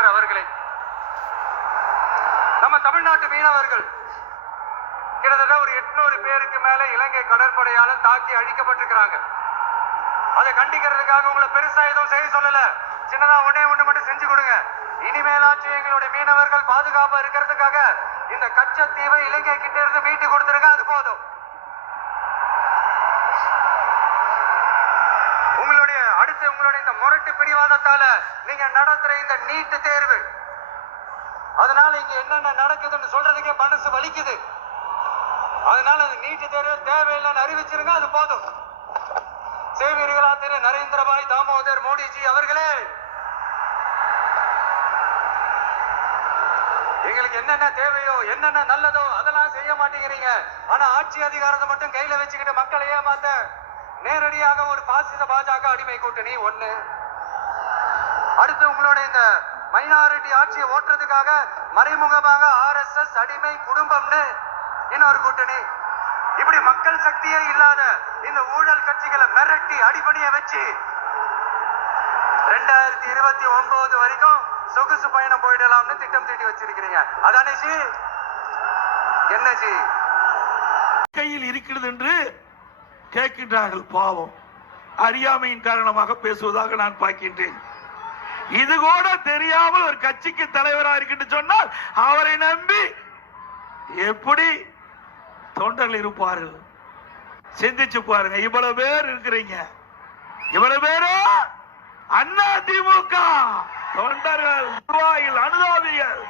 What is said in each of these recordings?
அவர்களே, நம்ம தமிழ்நாட்டு மீனவர்கள் கிட்டத்தட்ட ஒரு 800 பேருக்கு மேல இலங்கை கடற்படையால தாக்கி அழிக்கப்பட்டிருக்கிறாங்க. அதை கண்டிக்கிறதுக்காக உங்களை பெருசா எதுவும் செய்ய சொல்லல, சின்னதா ஒண்ணே ஒண்ணு மட்டும் செஞ்சு கொடுங்க. இனிமேலாச்சும் எங்களுடைய மீனவர்கள் பாதுகாப்பா இருக்கிறதுக்காக இந்த கச்சத்தீவை இலங்கை கிட்ட இருந்து மீட்டு கொடுத்துருங்க, அது போதும். உங்களுடைய இந்த முரட்டு பிடிவாதத்தால நீங்க நடத்துற இந்த நீட்டு தேர்வு, அதனால இங்க என்னென்ன நடக்குதுன்னு சொல்றதுக்கே மனசு வலிக்குது. அதனால அந்த நீட்டு தேர்வு தேவையில்லைன்னு அறிவிச்சிருங்க, அது போதும். சேவீர்களா திரு நரேந்திரபாய் தாமோதர் மோடிஜி அவர்களே, எங்களுக்கு என்னென்ன தேவையோ என்னென்ன நல்லதோ அதெல்லாம் செய்ய மாட்டேங்கிறீங்க. ஆனா ஆட்சி அதிகாரத்தை மட்டும் கையில வச்சுக்கிட்டு மக்களை ஏமாத்த நேரடியாக ஒரு பாசிச பாஜக அடிமை கூட்டணி ஒண்ணு, அடுத்து உங்களோட இந்த மைனாரிட்டி ஆட்சியை ஓட்டுறதுக்காக மறைமுகமாக RSS அடிமை குடும்பம்னு இன்னொரு கூட்டணி. இப்படி மக்கள் சக்தியே இல்லாத இந்த ஊழல் கட்சிகளை மிரட்டி அடிபணிய வச்சு 2029 வரைக்கும் சொகுசு பயணம் போயிடலாம்னு திட்டம் தீட்டி வச்சிருக்கிறீங்க. அதானே ஜி? என்ன ஜி கையில் இருக்கிறது என்று கேட்கின்றார்கள். பாவம், அறியாமையின் காரணமாக பேசுவதாக நான் பார்க்கின்றேன். இது கூட தெரியாமல் ஒரு கட்சிக்கு தலைவராக இருக்கின்ற சொன்னால் அவரை நம்பி எப்படி தொண்டர்கள் இருப்பார்கள்? சிந்திச்சு பாருங்க. இவ்வளவு பேர் இருக்கிறீங்க, இவ்வளவு பேரோ அண்ணா திமுக தொண்டர்கள், நிர்வாகிகள், அனுதாபிகள்.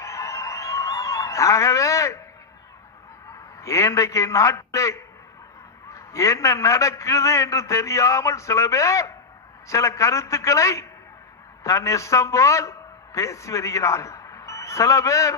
ஆகவே இன்றைக்கு நாட்டிலே என்ன நடக்குது என்று தெரியாமல் சில பேர் சில கருத்துக்களை தன் இஷ்டம் போல் பேசி வருகிறார்கள். சில பேர்